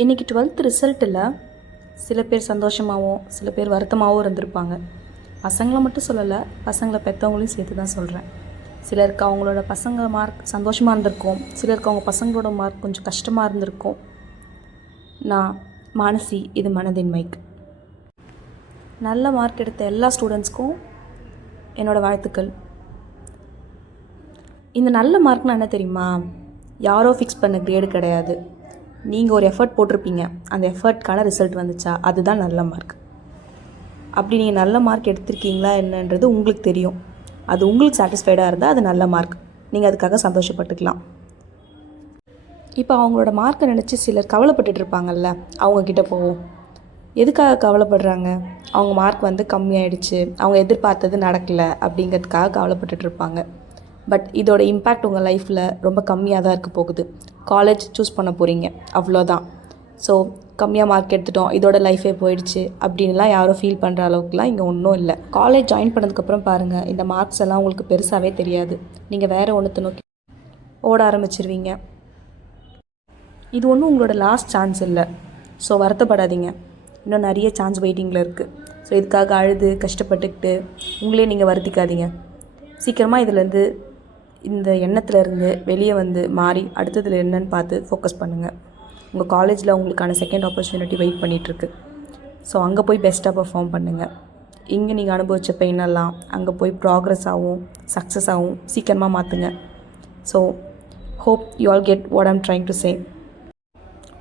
இன்றைக்கி 12th ரிசல்ட்டில் சில பேர் சந்தோஷமாகவும் சில பேர் வருத்தமாகவும் இருந்திருப்பாங்க. பசங்களை மட்டும் சொல்லலை, பசங்களை பெற்றவங்களையும் சேர்த்து தான் சொல்கிறேன். சிலருக்கு அவங்களோட பசங்க மார்க் சந்தோஷமாக இருந்திருக்கும், சிலருக்கு அவங்க பசங்களோட மார்க் கொஞ்சம் கஷ்டமாக இருந்திருக்கும். நான் மானசி, இது மனதின் மைக். நல்ல மார்க் எடுத்த எல்லா ஸ்டூடெண்ட்ஸ்க்கும் என்னோடய வாழ்த்துக்கள். இந்த நல்ல மார்க்னால் என்ன தெரியுமா? யாரோ ஃபிக்ஸ் பண்ண கிரேடு கிடையாது. நீங்கள் ஒரு எஃபர்ட் போட்டிருப்பீங்க, அந்த எஃபர்ட்கான ரிசல்ட் வந்துச்சா, அதுதான் நல்ல மார்க். அப்படி நீங்கள் நல்ல மார்க் எடுத்திருக்கீங்களா என்னன்றது உங்களுக்கு தெரியும். அது உங்களுக்கு சாட்டிஸ்ஃபைடாக இருந்தால் அது நல்ல மார்க், நீங்கள் அதுக்காக சந்தோஷப்பட்டுக்கலாம். இப்போ அவங்களோட மார்க்கை நினச்சி சிலர் கவலைப்பட்டுட்டு இருப்பாங்கல்ல, அவங்கக்கிட்ட போவோம். எதுக்காக கவலைப்படுறாங்க? அவங்க மார்க் வந்து கம்மியாயிடுச்சு, அவங்க எதிர்பார்த்தது நடக்கலை அப்படிங்கிறதுக்காக கவலைப்பட்டுட்டு இருப்பாங்க. பட் இதோட இம்பேக்ட் உங்கள் லைஃப்பில் ரொம்ப கம்மியாக தான் இருக்க போகுது. காலேஜ் சூஸ் பண்ண போகிறீங்க, அவ்வளோதான். ஸோ கம்மியாக மார்க் எடுத்துட்டோம், இதோட லைஃபே போயிடுச்சு அப்படின்லாம் யாரும் ஃபீல் பண்ணுற அளவுக்குலாம் இங்கே ஒன்றும் இல்லை. காலேஜ் ஜாயின் பண்ணதுக்கப்புறம் பாருங்கள், இந்த மார்க்ஸ் எல்லாம் உங்களுக்கு பெருசாகவே தெரியாது. நீங்கள் வேறு ஒன்றுத்தை நோக்கி ஓட ஆரம்பிச்சிருவீங்க. இது ஒன்றும் உங்களோட லாஸ்ட் சான்ஸ் இல்லை. ஸோ வருத்தப்படாதீங்க, இன்னும் நிறைய சான்ஸ் வெயிட்டிங்கில் இருக்குது. ஸோ இதுக்காக அழுது கஷ்டப்பட்டுக்கிட்டு உங்களே நீங்கள் வருத்திக்காதீங்க. சீக்கிரமாக இதிலேருந்து, இந்த எண்ணத்துலேருந்து வெளியே வந்து மாறி அடுத்ததில் என்னன்னு பார்த்து ஃபோக்கஸ் பண்ணுங்கள். உங்கள் காலேஜில் உங்களுக்கான செகண்ட் ஆப்பர்ச்சுனிட்டி வெயிட் பண்ணிகிட்ருக்கு. ஸோ அங்கே போய் பெஸ்ட்டாக பர்ஃபார்ம் பண்ணுங்கள். இங்கே நீங்கள் அனுபவித்த பெயினெல்லாம் அங்கே போய் ப்ராக்ரெஸ் ஆகும், சக்ஸஸ் ஆகும், சீக்கிரமாக மாற்றுங்க. So hope you all get what I'm trying to say.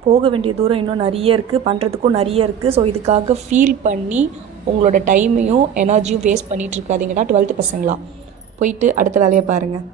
போக வேண்டிய தூரம் இன்னும் நிறைய இருக்குது, பண்ணுறதுக்கும் நிறைய இருக்குது. ஸோ இதுக்காக ஃபீல் பண்ணி உங்களோட டைமையும் எனர்ஜியும் வேஸ்ட் பண்ணிகிட்டு இருக்காதீங்கடா 12th பசங்களா. போயிட்டு அடுத்த வேலையை பாருங்கள்.